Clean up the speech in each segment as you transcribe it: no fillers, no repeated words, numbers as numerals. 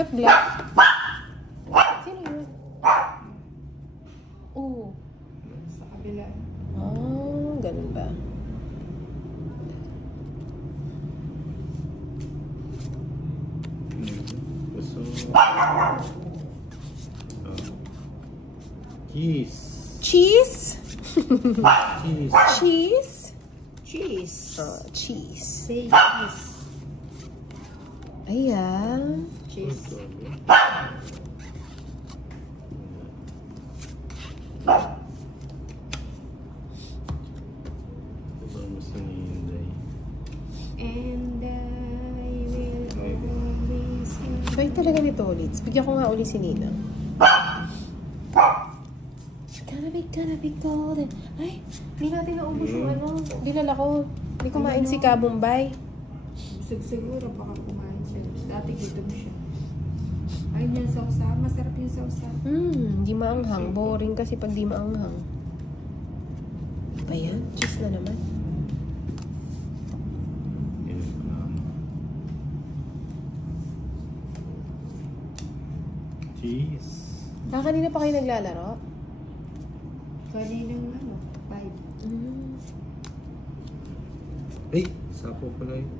Ba't black? Sino yun? Oo. Sa kabila. Ah, ganun ba? Cheese. Cheese? Cheese. Cheese? Cheese. Oh, cheese. Say cheese. Ayan. Cheese. And I will always Try talaga nito ulit. Bigyan ko nga ulit si Nina. Gonna be golden. Ay, hindi natin naubos yung ano. Dinala ko. Hindi kumain si Kabumbay. siguro baka kumain siya. Dati gutom siya. Ayun yung sausa. Masarap yung sausa. Hindi maanghang. Boring kasi pag di maanghang. Ba yan? Cheese na naman. Cheese. Kanina pa kayo naglalaro? Kaninang ano, 5. Ay, sapo pala yun.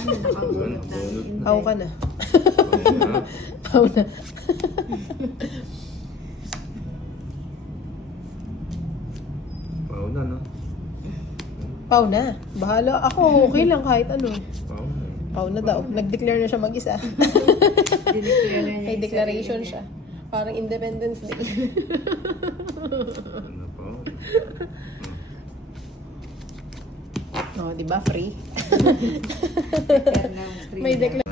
Ano, nakagulot namin. Pau ka na. Ayan. Pau na. Pao na, no? Pau na. Bahala. Ako, okay lang kahit ano. Pao na. Pau na daw. Nag-declare na siya mag-isa. Dineclare na niya May yung declaration sarili siya. Parang Independence Day. Ano pa? Oh, di ba? Free. niya. May declare.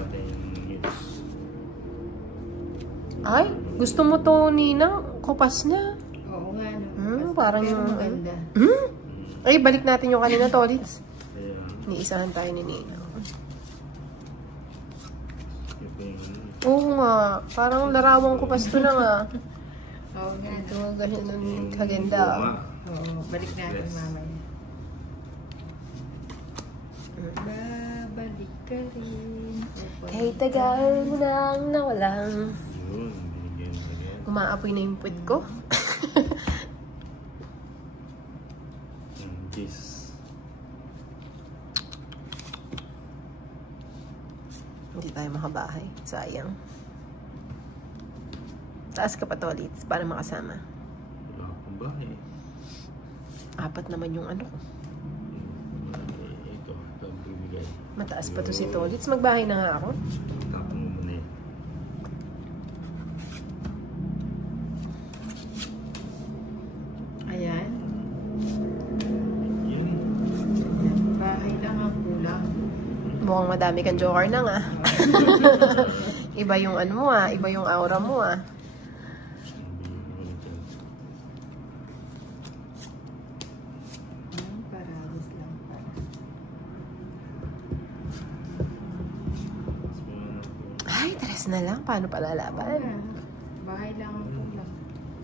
Ay, gusto mo to, Ninang? Kupas na. Oo nga, no. Parang Pero yung... maganda. Ay, balik natin yung kanina, Tolits. Ayan. Niisahan tayo ni Ninang. Ito yung... Oo nga. Parang larawang kupas to na nga. Oo nga, Ito, no. ganyan kaganda. Oo, balik natin mamaya. Babalik ka rin. Kahit tagal mo nang nawalang. Yun, binigyan ka rin. Umaapoy na yung puwet ko. Cheese. Hindi tayo makabahay. Sayang. Taas ka pa, Tolits, para makasama. Wala akong bahay. 4 naman yung ano ko. Ito, ito ang bibigay. Mataas pa to si Tolits. Magbahay na nga ako. Tapon mo muna eh. Ayan. Yun. Bahay lang ang kulang. Mukhang madami kang joker na nga. Iba yung ano mo ah. Iba yung aura mo ah. Paragos lang para. Ay, 3 na lang. Paano palalaban? Bahay lang ang kulang.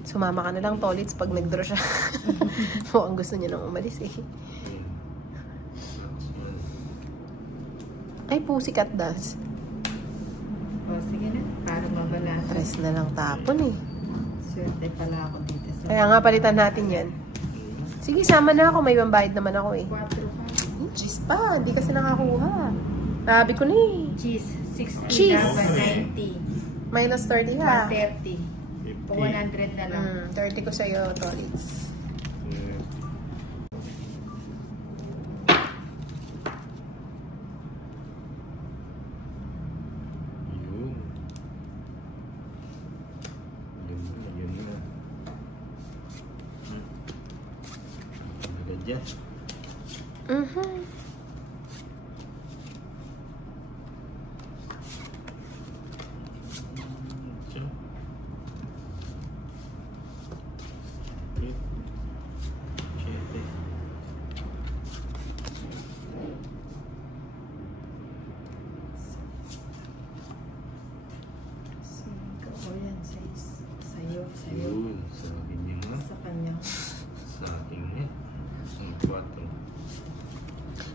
Sumama ka na lang, Tolits, pag nag-draw siya. Mukhang gusto niya nang umalis eh. Ay, Pussycat Das. O, sige na. Para mabalasa. 3 na lang tapon eh. Swerte pala ako dito sa... Kaya nga, palitan natin yan. Sige, sama na ako. May pambayad naman ako eh. 4 pa. Cheese pa. Hindi kasi nakakuha. Sabi ko na eh. Cheese. 60 Cheese. dapat 90. Minus 30 ha. 130. 100 na lang. 30 ko sa'yo, Tolits. Yun. Yun na. Agad yan. Sa'yo. Yun, sa akin yun nga. Sa kanya. Sa akin nga. Ang 4.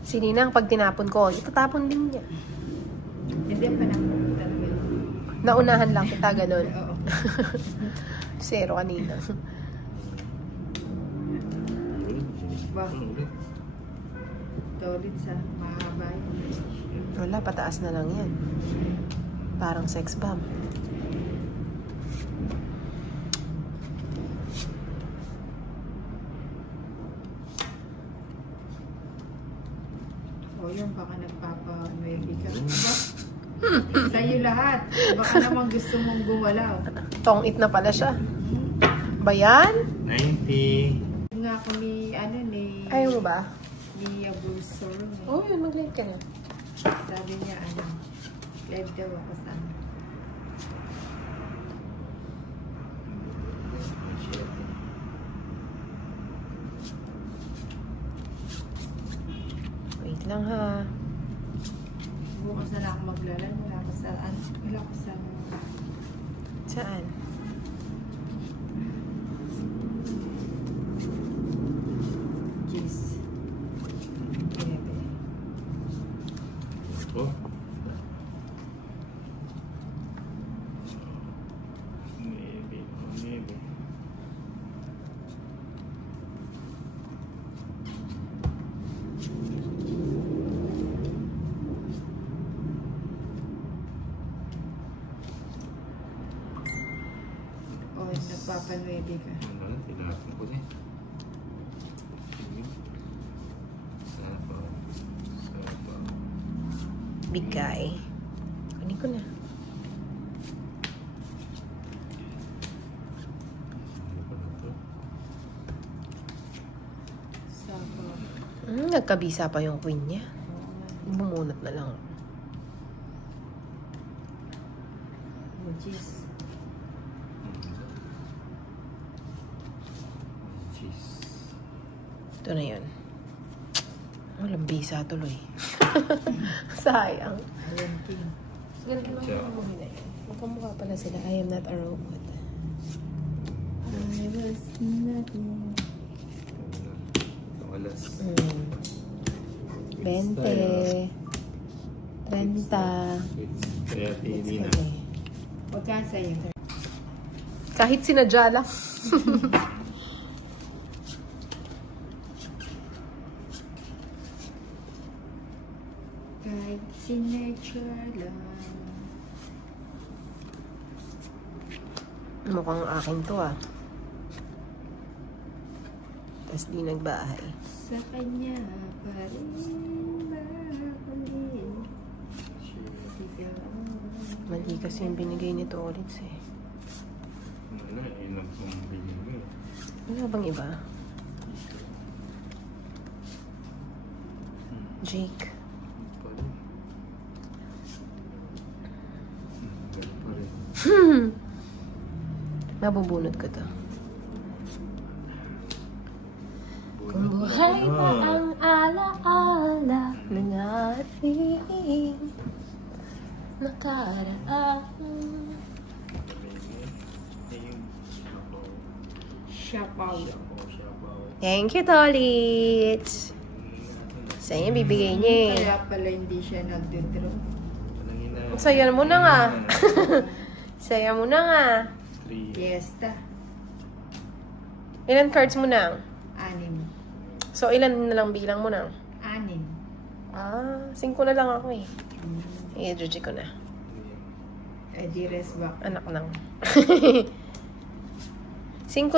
Si Ninang, pag tinapon ko, itatapon din niya. Hindi pa na talaga. Naunahan lang kita, ganun. Oo. 0 kanina. Ba? Ulit sa mahaba yun. Wala, pataas na lang yan. Parang sex bomb. O yun, baka nagpapa-nuebi ka. Sa'yo lahat. Baka naman gusto mong gumalaw. Tong-it na pala siya. Ba yan? 90. Nga ako ni, Ayaw mo ba? ni Abulsor. Oo, yun. Mag-live ka na. Sabi niya, live daw ako sa Wait lang ha. bukas na lang ako maglalaro. Wala ko sa, Saan? Jeez. Bebe. Oh. Maybe. O, nagpapanuebi ka. Ano, tinapon ko na. Sapaw. Bigay. Kunin ko na. Sapa. Nagkabisa pa yung queen niya. Bumunot na lang. O, jeez. Ito na yun. Walang bisa tuloy. Sayang. Ayan, king. Ganun naman Ciao. yung movie na yun. Magkamukha pala sila. I am not a robot. I was nothing. Walas. 20. 30. Kaya tini na. Pagka sa'yo. Kahit sinadya lang. Kahit sinadya lang. Mukhang akin to ah. Tapos di nagbahay. Sa kanya pa rin babalik. Sigaw. Mali kasi yung binigay nito ulit eh. Wala, yun ang pambili mo eh. Wala bang iba? Jake. Mabubunot ko to. Kung buhay pa ang alaala ng ating nakaraan. Siapaw. Thank you, Tolits. Sa'yo bibigay niya eh. Kaya pala hindi siya nagdodraw. Saya mo na nga. Saya mo na nga. Fiesta. Ilan cards mo na? 6. So, ilan na lang bilang mo na? 6. 5 na lang ako eh. I-judge ko na. Eh, di rest back. Anak nang. 5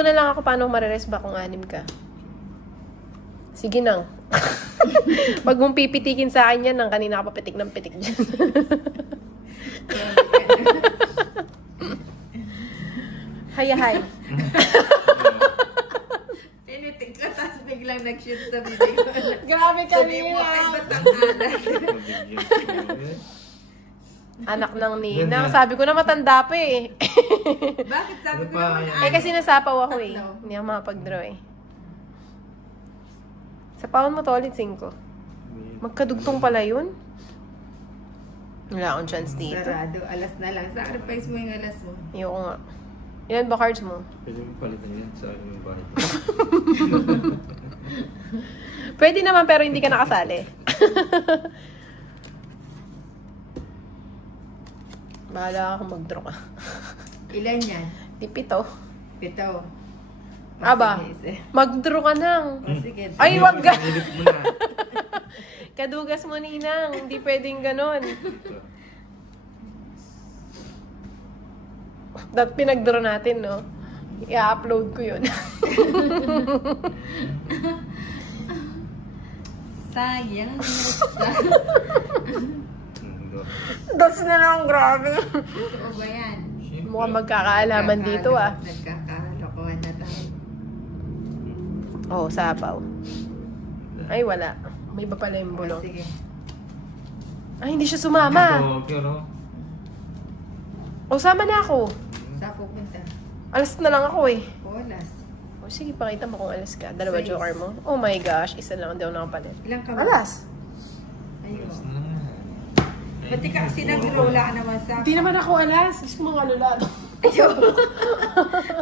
na lang ako. Paano marires ba kung 6 ka? Sige nang. Pag mong pipitikin sa akin yan, nang kanina ka papitik ng pitik dyan. Hay. Tinitig ka, tapos biglang nag-shoot sa video. Grabe Sabi mo, ay, ba't ang anak? Anak ng Nina. Sabi ko na matanda pa eh. Bakit sabi ko Ano pa? naman, Kasi nasapaw ako eh. Tatlo. Hindi ako makapag-draw eh. Sa paon mo to ulit 5. Magkadugtong pala yun. Wala akong chance dito. sarado, alas na lang. Sacrifice mo yung alas mo. Ayoko nga. Ilan ba cards mo? Pwede mo palitan yan sa akin yung bahay. Pwede naman pero hindi ka nakasali. Bahala ka mag-draw ka. Ilan yan? Di 7. 7. Aba, Sige, mag-draw ka nang. sige. Ay, wag ka. Pinilip mo na. Kadugas mo, Ninang. Hindi pwedeng ganon. Dat pinag-draw natin, no? I-upload ko yun. Sayang. Das na lang, grabe. Totoo ba yan? Mukhang magkakaalaman dito, ah. Nagkakalokohan na tayo. Oh, sapaw. Ay, wala. May iba pala yung bulong. Sige. Ay, hindi siya sumama. Pero, O, sama na ako. Saan pupunta? Alas na lang ako eh. Olas. O, sige, pakita mo kung alas ka. Dalawa 6. joker mo. Oh my gosh, isa lang. Hindi ako nakapalit. Ilang ka ba? Alas! Ayun. alas na nga. Pati kasi nag-rola ka naman sa... Hindi naman ako alas. Gusto ko mga lulado.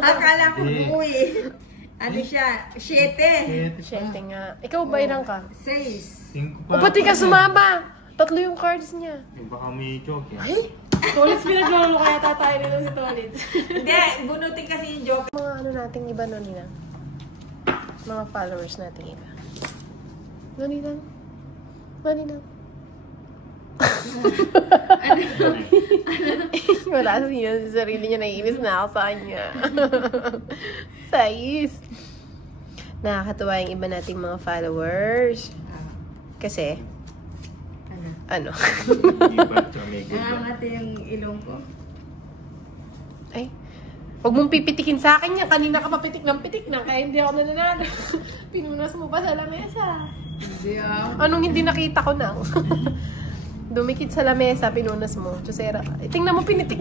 Akala ko buwi. Ano siya? 7. Siyente nga. Ikaw ba irang ka? 6. 5 O, pati ka sumama! 3 yung cards niya. Yung baka may joke eh. Ay! Tolits, pinaglaro kaya tatay nila si Tolits. Hindi, bunutin kasi yung joke. Mga ano nating iba no, Nina? Mga followers nating iba. No, Nina? No, Nina? Wala siya sa sarili niya, naiinis na ako sa kanya. Sais! Nakakatuwa yung iba nating mga followers. Kasi, ano? Iba, tsaka may good ba? Nangangati yung ilong ko. Ay, huwag mong pipitikin sa akin yan. Kanina ka papitik ng pitik na, kaya hindi ako nananalo. Pinunas mo pa sa lamesa. Hindi Anong hindi nakita ko na? Dumikit sa lamesa, pinunas mo. Chusera. Tingnan mo, pinitik.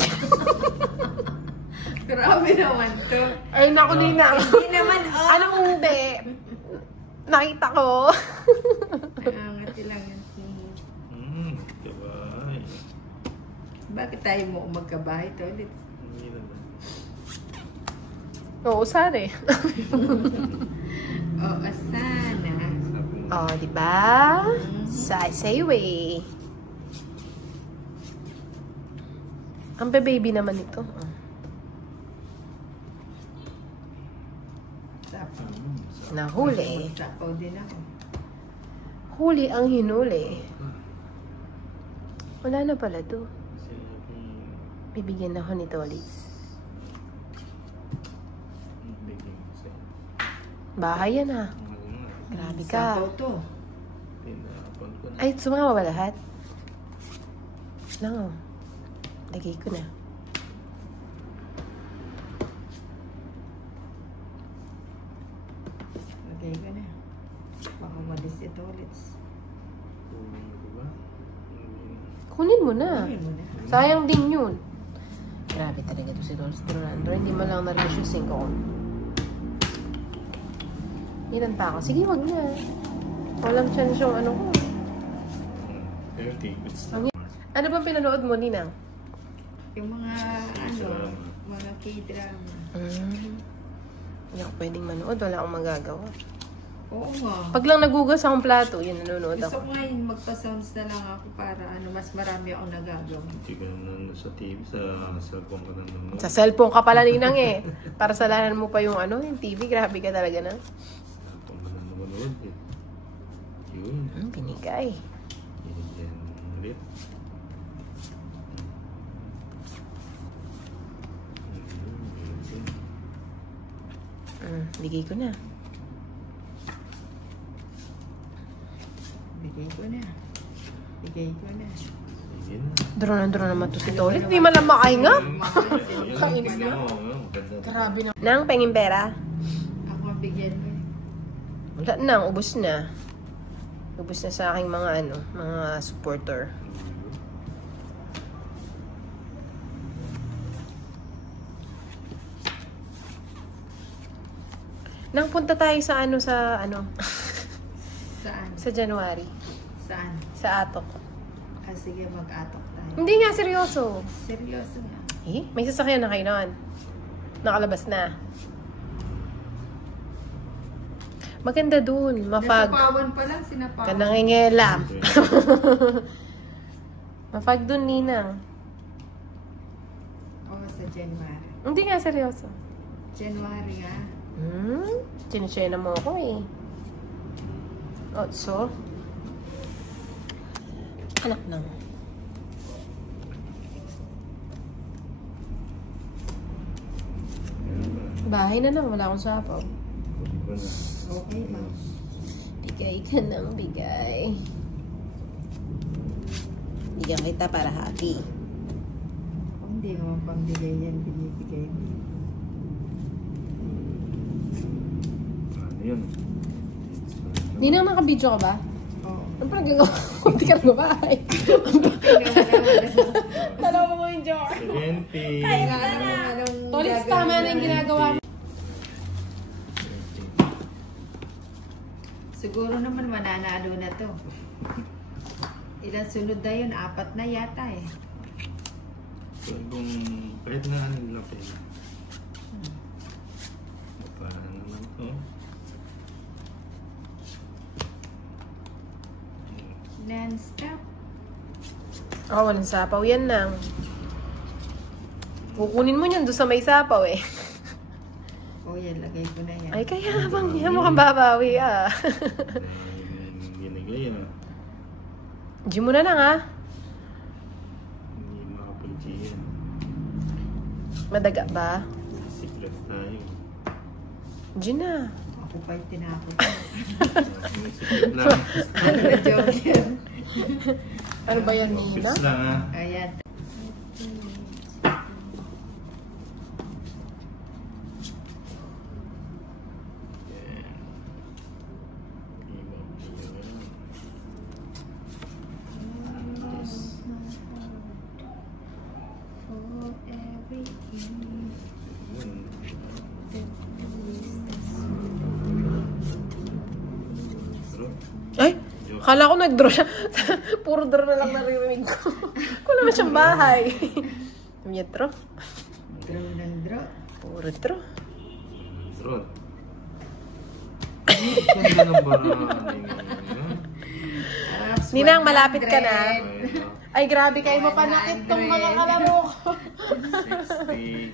Grabe naman to. Ay, naku, Nina. Hindi naman, Anong hindi? Nakita ko. Nangangati lang yan. Kabay. Bakit tayo mo magkabahay to ulit? Hindi naman. Oo, sari. Oo, sana. Oh, di ba? Say way. Ang baby naman ito. Sapaw. Nahuli. Sapaw din ako. Huli ang hinuli. Wala na pala to. Bibigyan ako ni Tolits. Bahay yan ha. Grabe ka. Sapaw to. Ay, sumama ba lahat? Lang oh. Lagay ko na. Lagay ko na. Baka malis ito ulit. Kunin mo na. Kunin mo na. Sayang din yun. Grabe talaga to si Tolits Tronando. Hindi mo lang na-reach yung 5 ko. Ilan pa ako? Sige, wag na. Walang chance yung ano ko. Ano bang pinanood mo, Ninang? Yung mga, mga K-drama. Hindi ako pwedeng manood. Wala akong magagawa. Oo nga. Pag lang nagugas akong plato, yun, nanonood Gusto ako. ko ngayon magpa-sounds na lang ako para mas marami akong nagagawa. Hindi ka nanonood sa TV, sa cellphone ka nanonood. Sa cellphone ka pala, Ninang eh. Para salanan mo pa yung yung TV. Grabe ka talaga na. Cellphone ka nanonood eh. Yun. Binigay. Yan ulit. Bigay ko na. Bigay ko na. Bigay ko na. Sige na. Draw naman to si Tolits. Hindi man lang makahinga. Kainis na. Grabe na. Nang, pengin pera. Ako ang bigyan mo. Wala na, ubos na. Ubos na sa aking mga mga supporter. Nang punta tayo sa Saan? sa January. Saan? Sa Atok. Ah, sige, mag-atok tayo. Hindi nga, seryoso. Seryoso nga. Eh, may sasakyan na kayo noon. Nakalabas na. Maganda dun, mafag. Nasapawan pa lang, sinapawan. Ka nangingilam. Mafag dun, Ninang. Oo, sa January. Hindi nga, seryoso. January nga. Chinisena mo ako eh. So? Anak nang. Bahay na lang, wala akong sapaw. Pwede ba na? Okay ba? Bigay ka ng bigay. Bigyan kita para happy. Kung hindi naman pambigay yan, binibigay mo. Ano yun? Hindi na nakabidyo ka ba? Oo. Ano pa nagagawa ko? Hindi ka nagbabahay. Dalawa mo yung jar. 70. Tolis, tama na yung ginagawa mo. Siguro naman mananalo na to. Ilang sunod na yun? 4 na yata eh. So, kung kahit na ano lang pala. Paano naman to? Non-stop. Walang sapaw yan lang. Kukunin mo yun doon sa may sapaw eh. Oh, yan. Lagay ko na yan. Ay, kaya bang yan mukhang babawi ah. Ginigay na. Gym mo na lang ah. Hindi makapag-G yan. Madaga ba? Secret tayo. Gym na. Ako pa yung tinapos. Secret lang. Ano na joke yan? Ano ba yan, Nina? Office lang ha. Ayan. Ay! Akala ko nag-draw siya. Puro draw na lang naririnig ko. Kung naman siyang bahay. Yung draw. Draw ng draw. Puro draw. Rod. Ganda ng barangay. Ninang, malapit ka na. Ay, grabe kayo mapanakit tong mga kalaro ko. 60.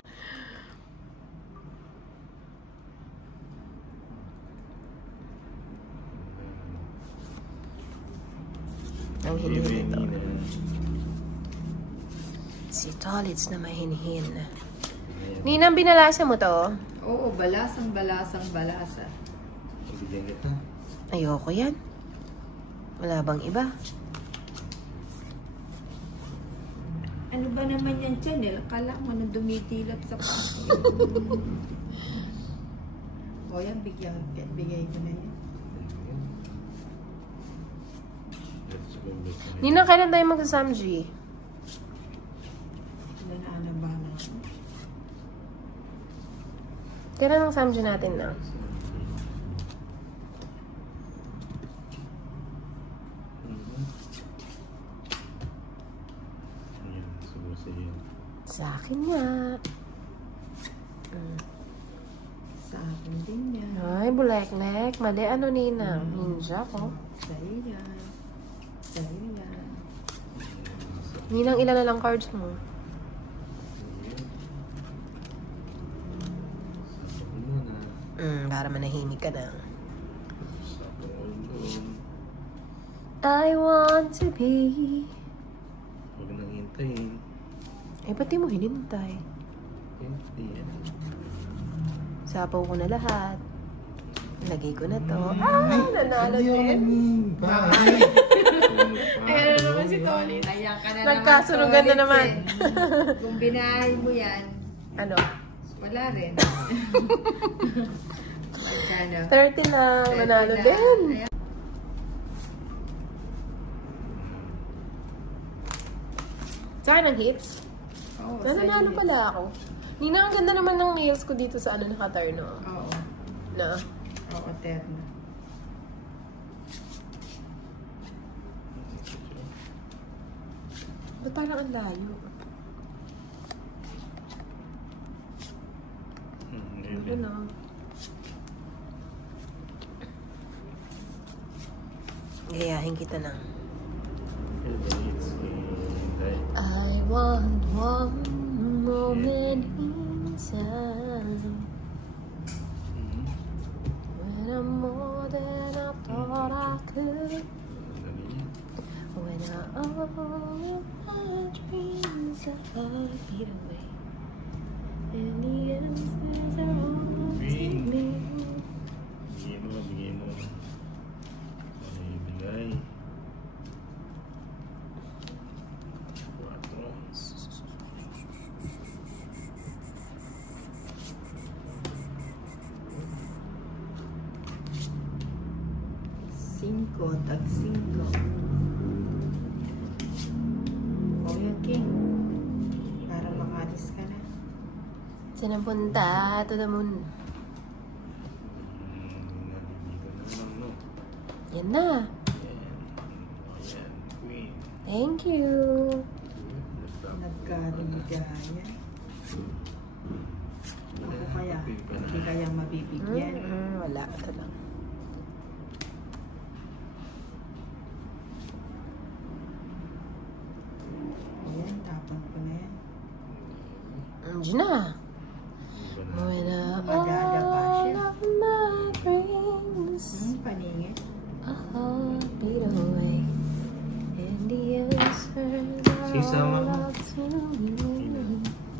Ang hinihin ito. Si Tolits na mahinhin. Ninang, binalasa mo to? Oo, balasang balasa. Bigyan kita. Ayoko yan. Wala bang iba? Ano ba naman yan, Chanel? Akala mo na dumitilap sa O yan, bigay ko na yan. Ninang, kailan tayo magsasamji? Ano ba na? Kailan ang samji natin na? Sa akin nga. Sa akin din yan. Ay, bulek-lek. Mali ano, Ninang? Ninja ko. Sa'yo yan. Sa'yo yan. Ninang, ilan na lang cards mo? Para manahimik ka na. I want to be. Huwag nang hintayin. Eh, ba't di mo hinintay? Sapaw ko na lahat. Lagay ko na to. Nanalo din. Bye! Ayan na naman si Tony. Ayan ka na Nagkasunugan na naman. Kung binahay mo yan, Ano? wala rin. Magkano? 30 lang. Nanalo din. Ayan. Sa akin ang hits. Oo, Nanalo sa'yo pala ako. Nina, ang ganda naman ng nails ko dito sa ano nakaturno. Oo. Na? Oo, terno. Ba't parang ang layo? Ano na? Gayahin kita na. I want one more moment in time when I'm more than I thought I could. When all my dreams are heartbeat away, and the answers are all to me. Bigay mo. Ay, bigay. 5, tag 5. O yung king. Para makalis ka na. Saan punta to the moon? Yan na. Queen. Thank you. Nagkaligaya. Ako kaya, hindi kaya mabibigyan. Wala. Ito lang. Ayan, tapon ko na yan. Diyan na. When Magdadapa siya. all of my dreams Paningit. a heartbeat away, and the answers Sisama are mo. all to me.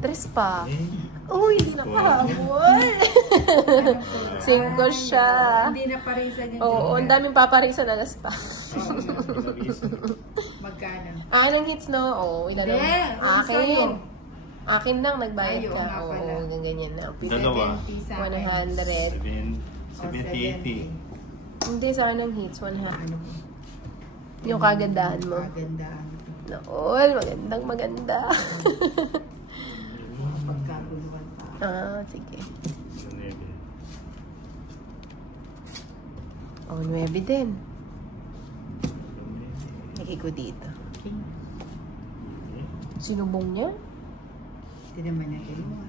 Dress pa. Eh, Uy, nakahabol. 5 siya. Hindi na parisan yung Oo, ang daming paparisa na nas pa. Magkano? Anong hits, no? Oo, ilan Hindi, lang. ano sa'yo? Akin lang, nagbayad Ay, oo ka. nga Oo, pala. ganyan na. Dalawa. 70 sa akin. 100. 70-80. Hindi, sa anong hits, 100. Ano? Yung kagandahan mo. Kagandahan. Naol, maganda. Pagkaguluhan pa. Sige. Oh, 9 din. Lagay ko dito. King. Sinubong niya? Hindi naman na kiluha.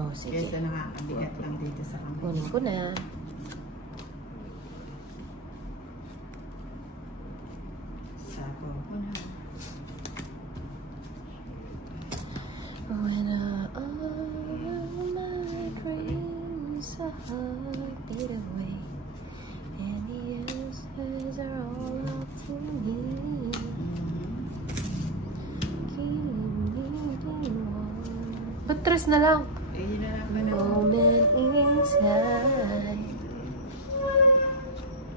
Oh, sige. Kesa nakakabigat lang dito sa kamay. Kunin ko na. Sako ko na. When all my dreams are heartbeat away, and the answers are all up to me. Patras na lang. Eh, yun na lang ba na? Moment in time.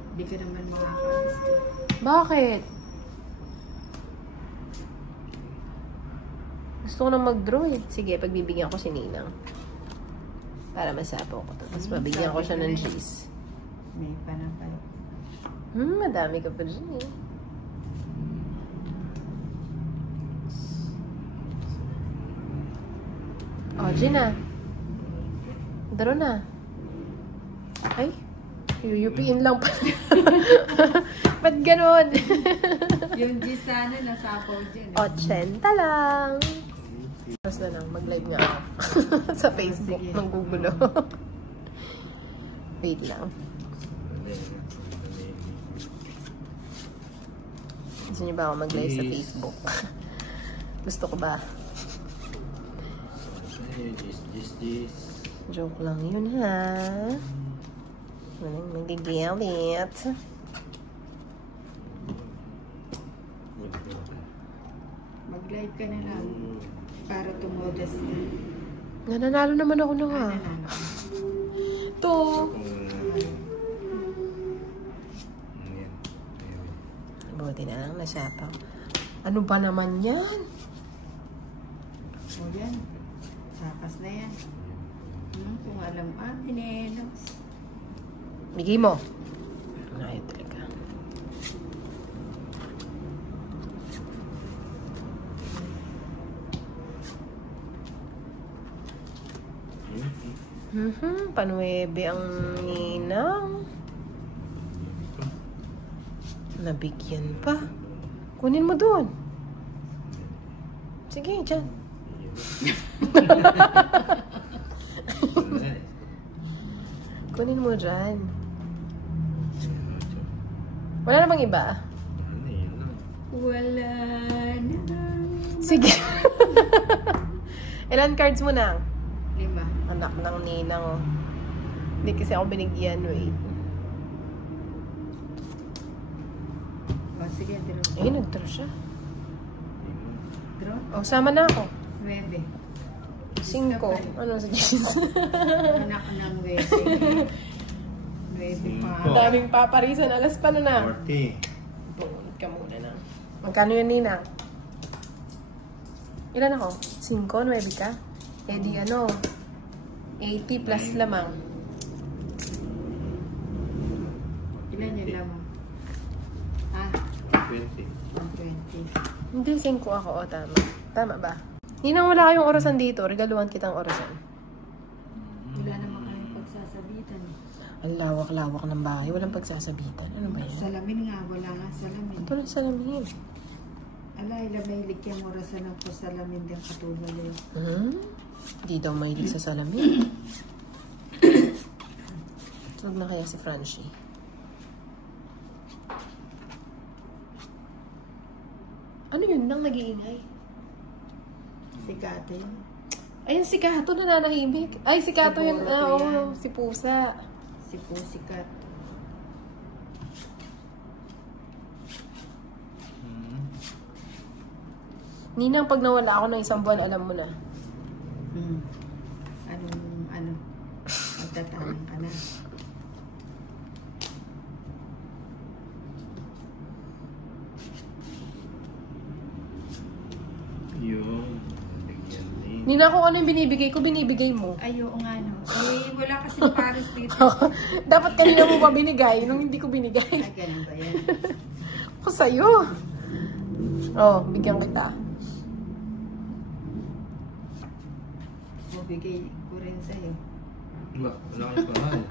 Hindi ka naman makakalis. Bakit? Gusto ko na mag-draw eh. Sige, pagbibigyan ko si Ninang. Para masapo ko to. Tapos mabigyan ko siya ng cheese. May panapay. Madami ka pa dyan eh. Oh, Gina. Draw na. Ay, yuyupiin lang pa. Ba't ganun? Yung G sana nasapaw dyan. 80 lang. Tapos na lang, mag-live nga ako. Sa Facebook, Sige. ng Google. Wait lang. Gusto niyo ba ako mag-live sa Facebook? Gusto ko ba? Joke lang yun, ha? Walang magigilit. Mag-live ka na lang. Para tumodas na. Nananalo naman ako na nga. Nanalo. To. Buti na lang nasyapaw. Ano ba naman yan? O yan. Sapas na yan. Kung alam, pinelos. Bigay mo. Ayaw talaga. Panuebe ang ninang. Nabigyan pa. Kunin mo doon. Sige, dyan. Kunin mo dyan. Wala namang iba. Wala na. Sige. Ilan cards mo na? 5. Anak ng ninang, oh. Hindi kasi ako binigyan, wait. O, sige, draw. Eh, nag-draw siya. Draw? Oh, sama na ako. 9. 5. Ano sa Diyos? Anak ng 9. 9 pa. Ang daming paparisan. Alas pa na. 40. Pumunod ka muna na. Magkano yun, Nina? Ilan ako? 5? 9 ka? Eh di ano? 80 plus lamang. Ilan yung lamang? Ha? 20. 20. Hindi, 5 ako. O, tama. Tama ba? Ninang, wala kayong orasan dito. Regaluhan kitang orasan. Wala naman kami pagsasabitan. Ang lawak-lawak ng bahay. Walang pagsasabitan. Ano ba yan? Salamin nga, wala nga salamin. Ito lang salamin. Ala, ilabay ligyan mo rasan ng salamin din katulad yun. Hindi daw mahilig sa salamin. Tulog na kaya si Francie. Ano yun nang nag-iingay? Si Kate yun. Ayun, si Kato nananahimik. Ay, si Kato Si yun. Puro Oo, yan. si Pusa. Si Pussycat. Ninang, pag nawala ako ng 1 buwan, alam mo na. Ano? Magtatanong ka na. Yun. Bigyan ni. Nina, kung ano yung binibigay ko, binibigay mo. Ay, oo nga no. Ay, wala kasi Paris dito. Dapat kanina mo pa binigay, nung hindi ko binigay. Ay, ganun ba yan? Ako sa'yo. Oh, bigyan kita. Bigay ko rin sa'yo. Wala kayong pangalan.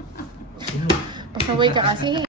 Pasaway ka kasi.